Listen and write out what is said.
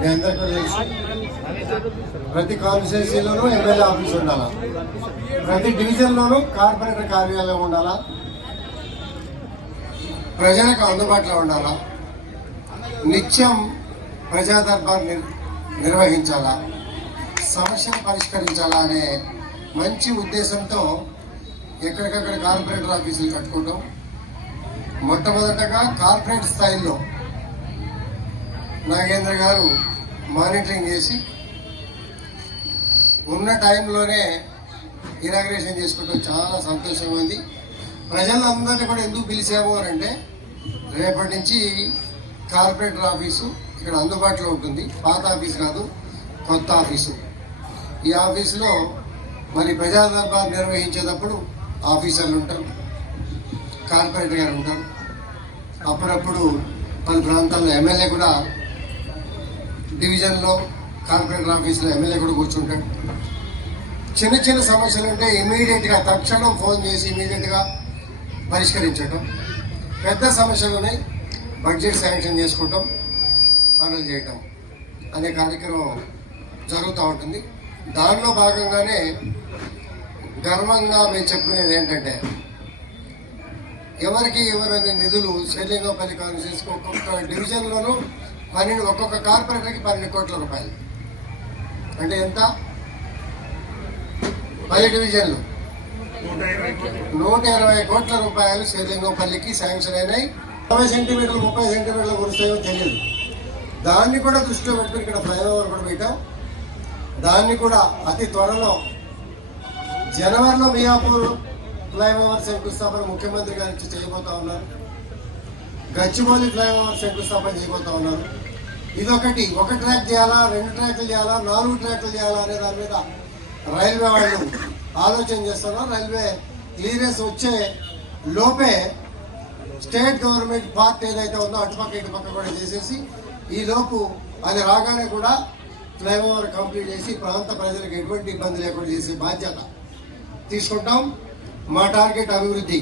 మీ అందరికీ తెలుసు, ప్రతి కాన్స్టిట్యున్సీలోనూ ఎమ్మెల్యే ఆఫీస్ ఉండాలా, ప్రతి డివిజన్లోనూ కార్పొరేటర్ కార్యాలయం ఉండాలా, ప్రజలకు అందుబాటులో ఉండాలా, నిత్యం ప్రజా దర్బార్ నిర్వహించాలా, సమస్యను పరిష్కరించాలా అనే మంచి ఉద్దేశంతో ఎక్కడికక్కడ కార్పొరేటర్ ఆఫీసులు కట్టుకోవటం. మొట్టమొదటగా కార్పొరేట్ స్థాయిలో నాగేంద్ర గారు మానిటరింగ్ చేసి ఉన్న టైంలోనే ఇనాగ్రేషన్ చేసుకోవడం చాలా సంతోషంగా ఉంది. ప్రజలందరినీ కూడా ఎందుకు పిలిచాము అని అంటే, రేపటి నుంచి కార్పొరేటర్ ఆఫీసు ఇక్కడ అందుబాటులో ఉంటుంది. పాత ఆఫీసు కాదు, కొత్త ఆఫీసు. ఈ ఆఫీసులో మరి ప్రజా దర్బార్ నిర్వహించేటప్పుడు ఆఫీసర్లు ఉంటారు, కార్పొరేటర్ గారు ఉంటారు. అప్పుడప్పుడు పలు ప్రాంతాల్లో ఎమ్మెల్యే కూడా, డివిజన్లో కార్పొరేటర్ ఆఫీసులో ఎమ్మెల్యే కూడా కూర్చుంటాడు. చిన్న చిన్న సమస్యలు ఉంటే ఇమీడియట్గా తక్షణం ఫోన్ చేసి ఇమీడియట్గా పరిష్కరించటం. పెద్ద సమస్యలు ఉన్నాయి, బడ్జెట్ శాంక్షన్ చేసుకోవటం, పనులు చేయటం అనే కార్యక్రమం జరుగుతూ ఉంటుంది. దానిలో భాగంగానే గర్వంగా మేము చెప్పుకునేది ఏంటంటే, ఎవరికి ఎవరైనా నిధులు శ్రీలింగంపల్లి కాన్స్టిట్యూన్సీకి ఒక్కొక్క డివిజన్లోనూ ఒక్కొక్క కార్పొరేటర్కి 12 కోట్ల రూపాయలు. అంటే ఎంత? 10 డివిజన్లు 120 కోట్ల రూపాయలు శ్రీలింగంపల్లికి శాంక్షన్ అయినాయి. 20 సెంటీమీటర్లు 30 సెంటీమీటర్లు కురుస్తాయో తెలియదు. దాన్ని కూడా దృష్టిలో పెట్టుకుని ఇక్కడ ఫ్లైఓవర్ కూడా పెట్టాం. దాన్ని కూడా అతి త్వరలో జనవరిలో మియాపూర్ ఫ్లైఓవర్ శంకుస్థాపన ముఖ్యమంత్రి గారికి చేయబోతా ఉన్నారు. గచ్చిబౌలి ఫ్లైఓవర్ శంకుస్థాపన చేయబోతా ఉన్నారు. ఇదొకటి, ఒక ట్రాక్ చేయాలా, 2 ట్రాక్లు చేయాలా, 4 ట్రాక్లు చేయాలా అనే దాని మీద రైల్వే వాళ్ళు ఆలోచన చేస్తున్నారు. రైల్వే క్లియరెన్స్ వచ్చే లోపే స్టేట్ గవర్నమెంట్ పార్ట్ ఏదైతే ఉందో అటుపక్క ఇటుపక్క కూడా చేసేసి, ఈ లోపు అది రాగానే కూడా ఫ్లైఓవర్ కంప్లీట్ చేసి ప్రాంత ప్రజలకు ఎటువంటి ఇబ్బంది లేకుండా చేసే బాధ్యత తీసుకుంటాం. మా టార్గెట్ అభివృద్ధి.